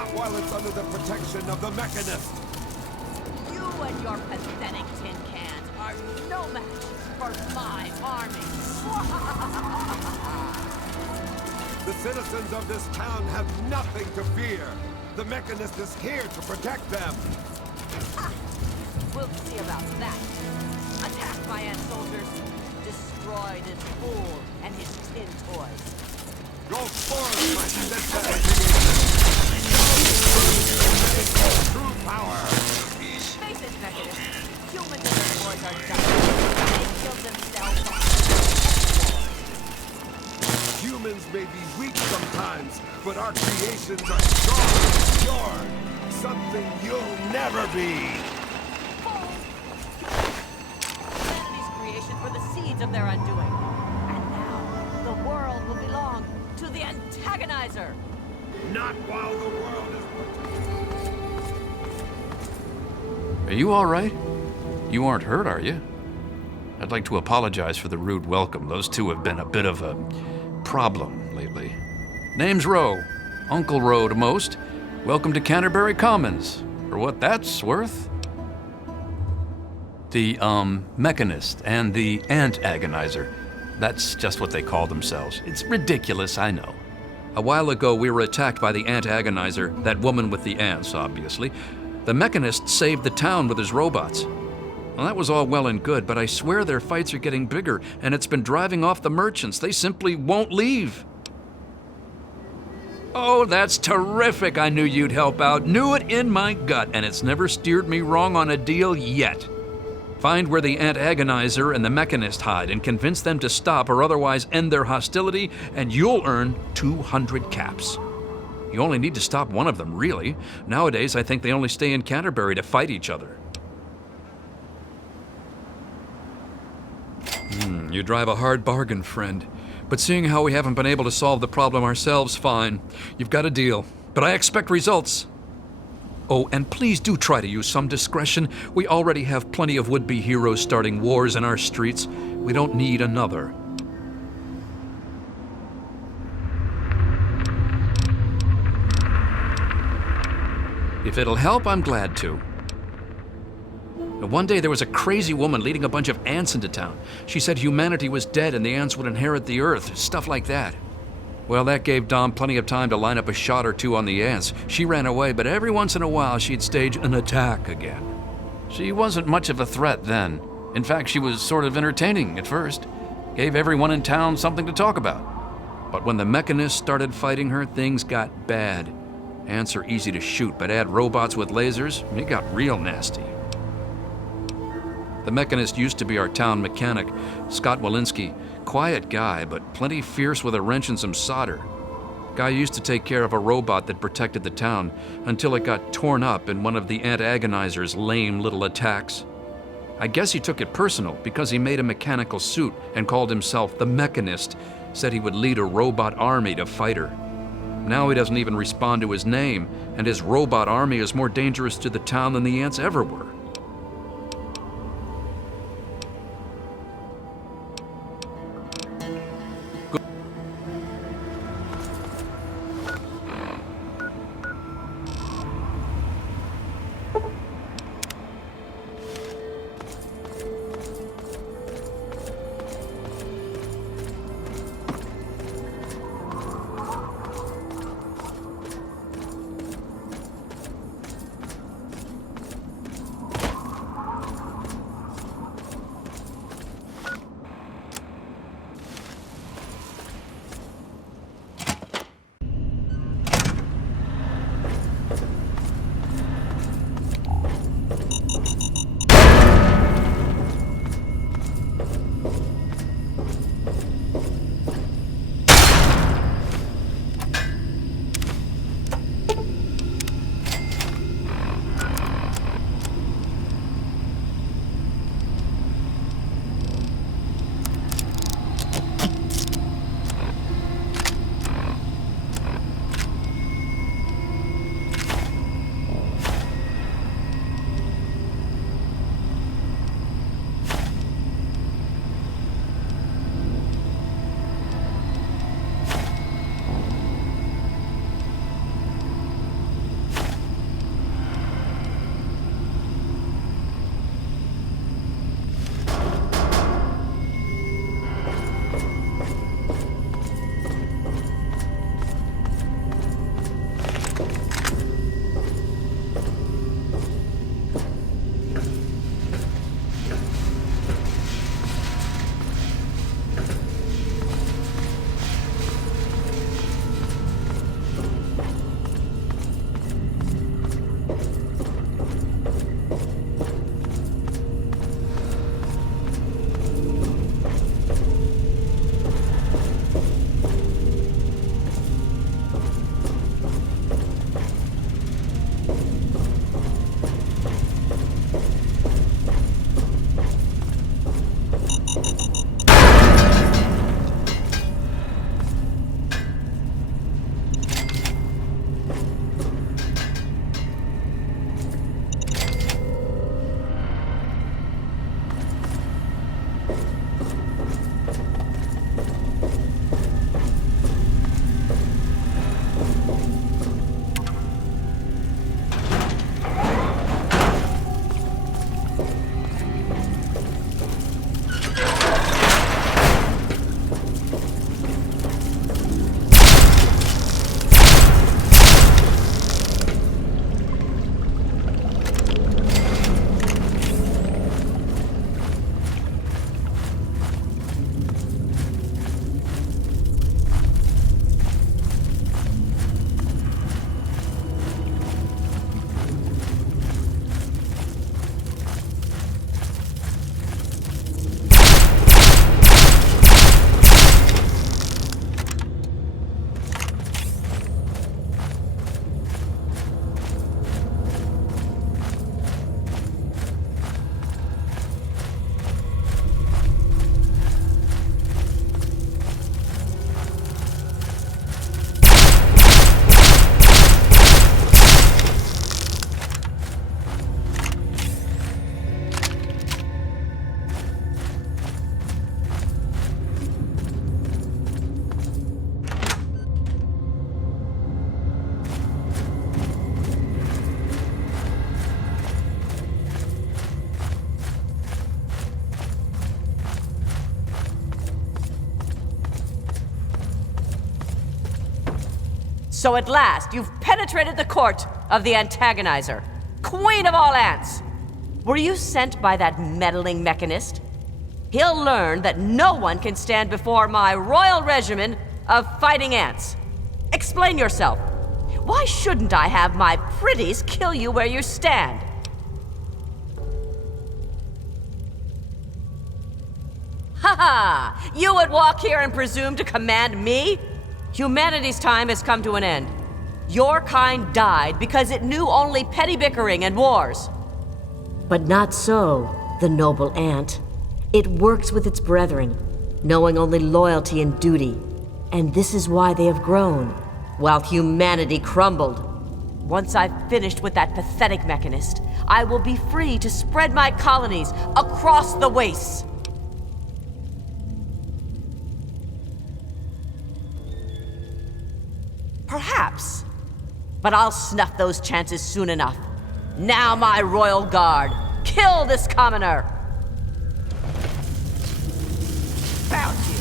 Not while it's under the protection of the Mechanist. You and your pathetic tin cans are no match for my army. The citizens of this town have nothing to fear. The Mechanist is here to protect them. We'll see about that. Attack my ant soldiers. Destroy this fool and his tin toys. Go forth, my steadfast creation. True power. Face it, Mechanist. Humans and their toys are done. They kill themselves off. Humans may be weak sometimes, but our creations are strong and pure. Something you'll never be. Humanity's creations were the seeds of their undoing. And now, the world will belong to the antagonizer. Not while the world is... Are you all right? You aren't hurt, are you? I'd like to apologize for the rude welcome. Those two have been a bit of a problem lately. Name's Rowe. Uncle Rowe to most. Welcome to Canterbury Commons. For what that's worth. The, Mechanist and the Ant Agonizer. That's just what they call themselves. It's ridiculous, I know. A while ago, we were attacked by the Ant Agonizer, that woman with the ants, obviously. The Mechanist saved the town with his robots. Well, that was all well and good, but I swear their fights are getting bigger, and it's been driving off the merchants. They simply won't leave. Oh, that's terrific. I knew you'd help out. Knew it in my gut, and it's never steered me wrong on a deal yet. Find where the Ant Agonizer and the Mechanist hide and convince them to stop or otherwise end their hostility, and you'll earn 200 caps. You only need to stop one of them, really. Nowadays, I think they only stay in Canterbury to fight each other. You drive a hard bargain, friend. But seeing how we haven't been able to solve the problem ourselves, fine. You've got a deal. But I expect results. Oh, and please do try to use some discretion. We already have plenty of would-be heroes starting wars in our streets. We don't need another. If it'll help, I'm glad to. One day there was a crazy woman leading a bunch of ants into town. She said humanity was dead and the ants would inherit the earth, stuff like that. Well, that gave Dom plenty of time to line up a shot or two on the ants. She ran away, but every once in a while she'd stage an attack again. She wasn't much of a threat then. In fact, she was sort of entertaining at first. Gave everyone in town something to talk about. But when the Mechanists started fighting her, things got bad. Ants are easy to shoot, but add robots with lasers, it got real nasty. The Mechanist used to be our town mechanic, Scott Walensky. Quiet guy, but plenty fierce with a wrench and some solder. Guy used to take care of a robot that protected the town until it got torn up in one of the Ant Agonizer's lame little attacks. I guess he took it personal because he made a mechanical suit and called himself the Mechanist, said he would lead a robot army to fight her. Now he doesn't even respond to his name, and his robot army is more dangerous to the town than the ants ever were. So at last, you've penetrated the court of the antagonizer, queen of all ants. Were you sent by that meddling mechanist? He'll learn that no one can stand before my royal regimen of fighting ants. Explain yourself. Why shouldn't I have my pretties kill you where you stand? Ha ha! You would walk here and presume to command me? Humanity's time has come to an end. Your kind died because it knew only petty bickering and wars. But not so, the noble ant. It works with its brethren, knowing only loyalty and duty. And this is why they have grown, while humanity crumbled. Once I've finished with that pathetic mechanist, I will be free to spread my colonies across the wastes. Perhaps. But I'll snuff those chances soon enough. Now, my royal guard, kill this commoner! Found you!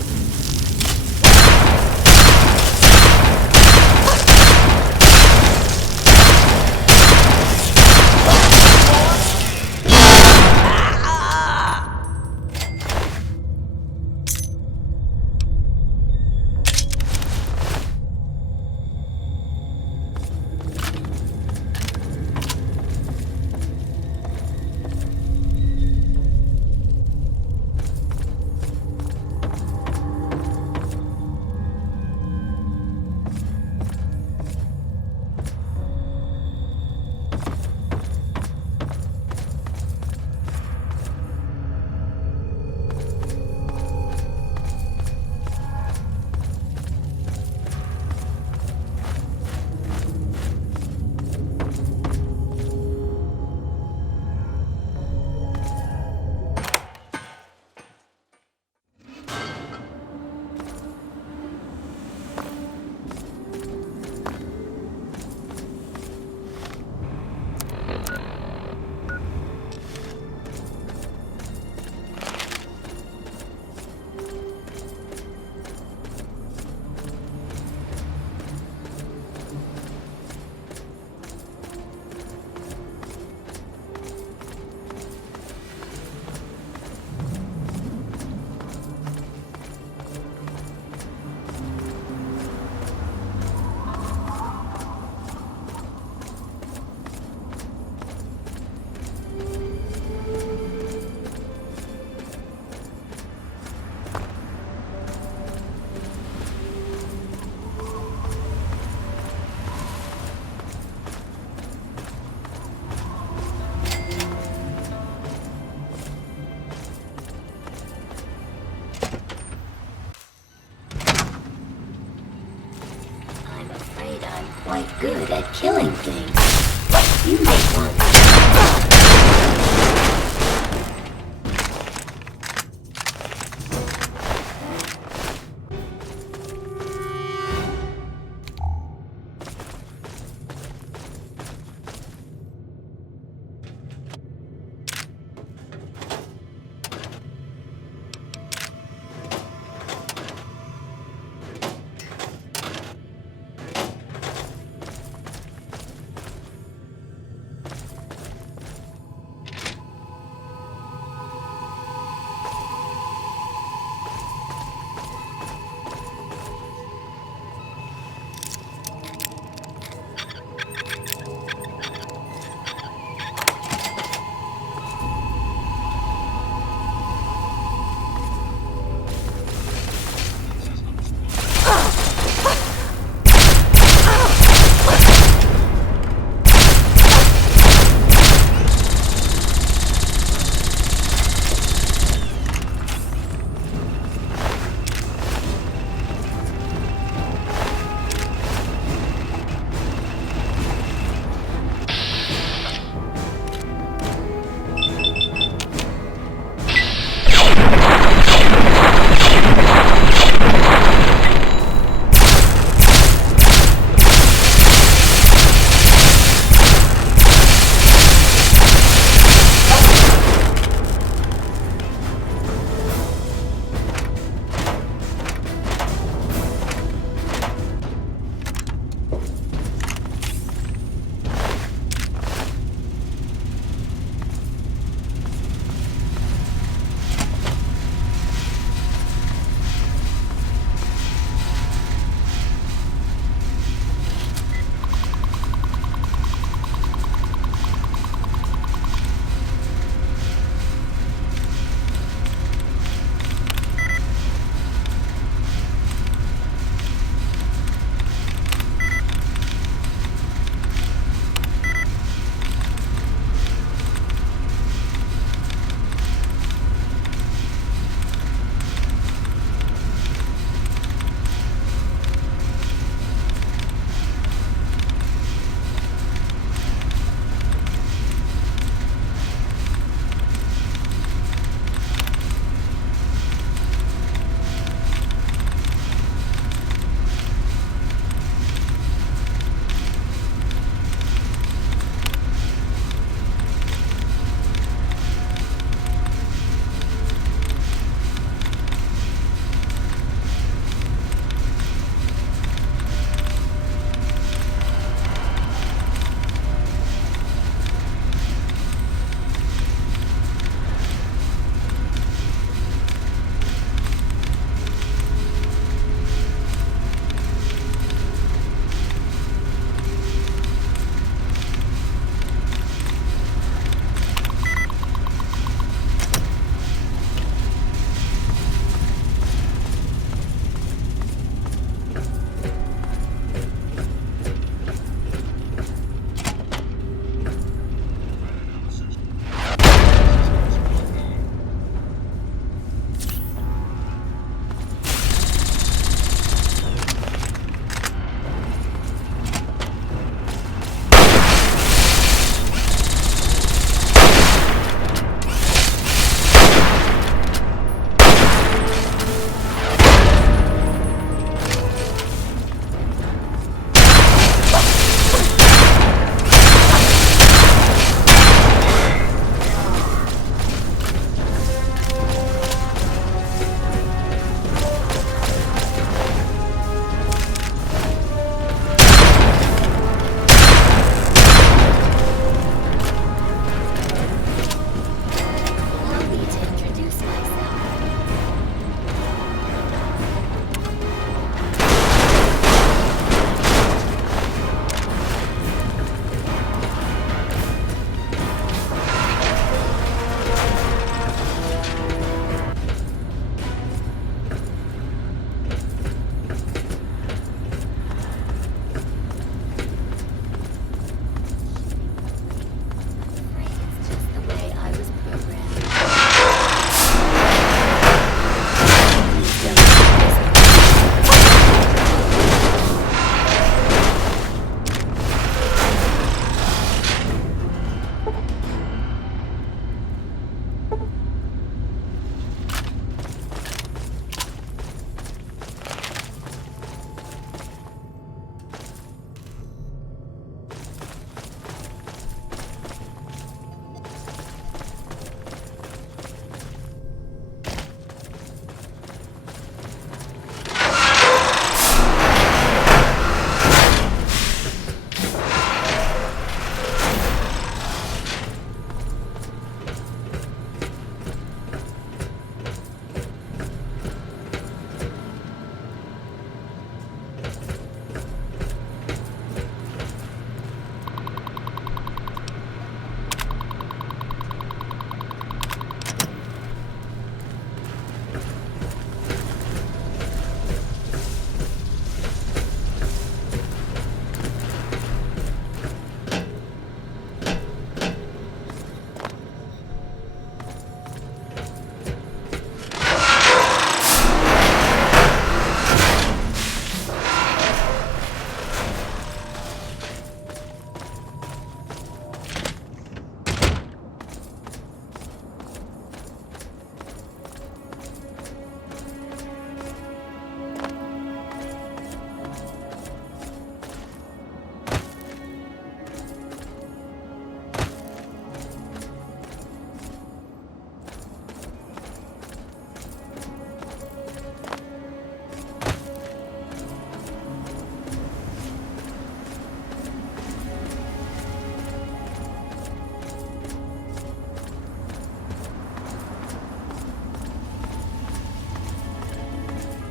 Quite good at killing things. You may want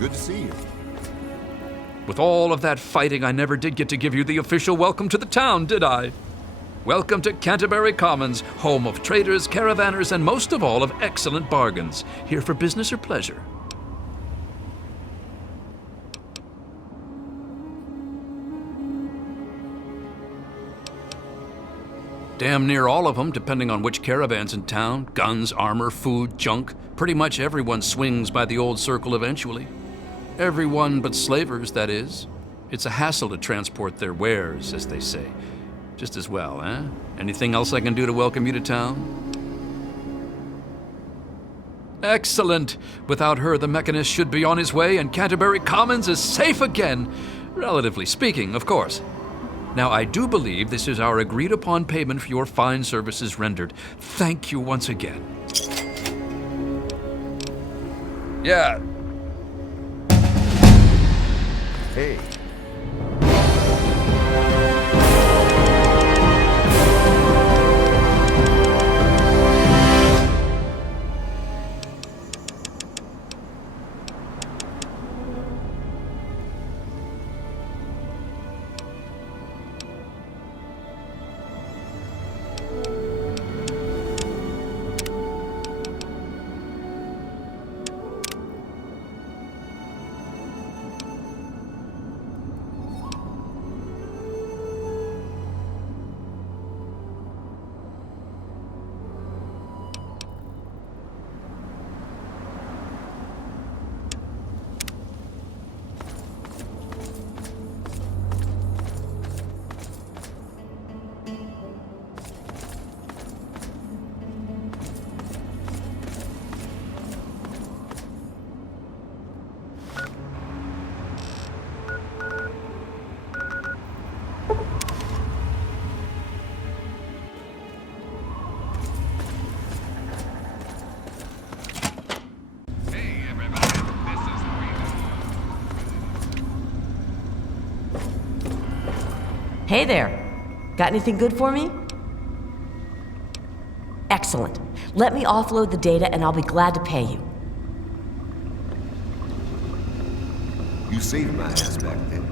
Good to see you. With all of that fighting, I never did get to give you the official welcome to the town, did I? Welcome to Canterbury Commons, home of traders, caravanners, and most of all, of excellent bargains. Here for business or pleasure? Damn near all of them, depending on which caravan's in town. Guns, armor, food, junk. Pretty much everyone swings by the old circle eventually. Everyone but slavers, that is. It's a hassle to transport their wares, as they say. Just as well, eh? Anything else I can do to welcome you to town? Excellent! Without her, the Mechanist should be on his way, and Canterbury Commons is safe again. Relatively speaking, of course. Now, I do believe this is our agreed-upon payment for your fine services rendered. Thank you once again. Yeah. Hey. Hey there. Got anything good for me? Excellent. Let me offload the data and I'll be glad to pay you. You saved my ass back then.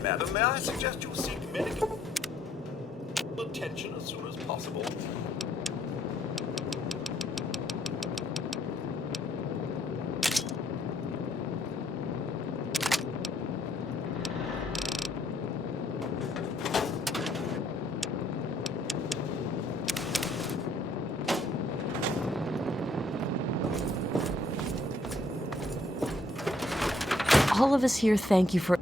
Madam, may I suggest you seek medical attention as soon as possible? All of us here thank you for...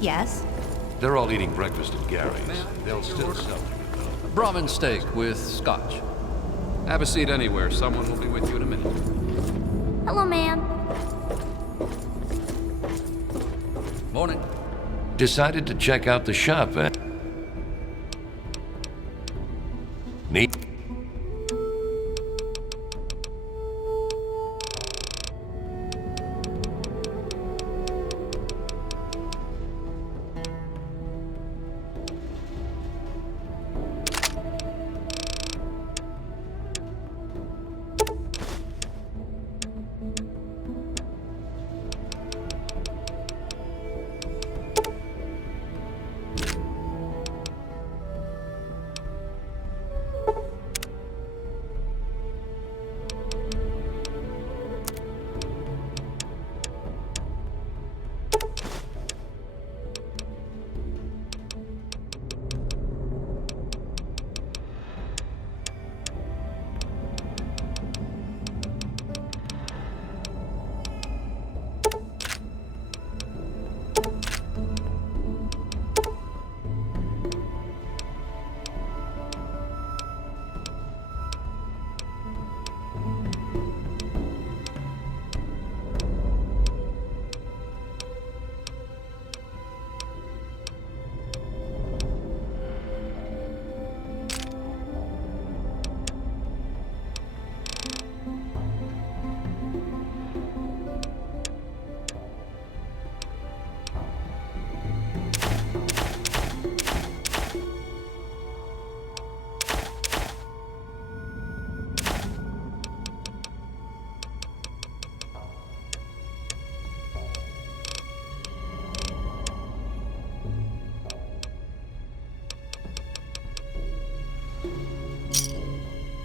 Yes? They're all eating breakfast at Gary's. They'll still sell it. Brahmin steak with scotch. Have a seat anywhere. Someone will be with you in a minute. Hello, ma'am. Morning. Decided to check out the shop, eh? Neat.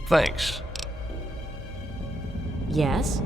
Thanks. Yes?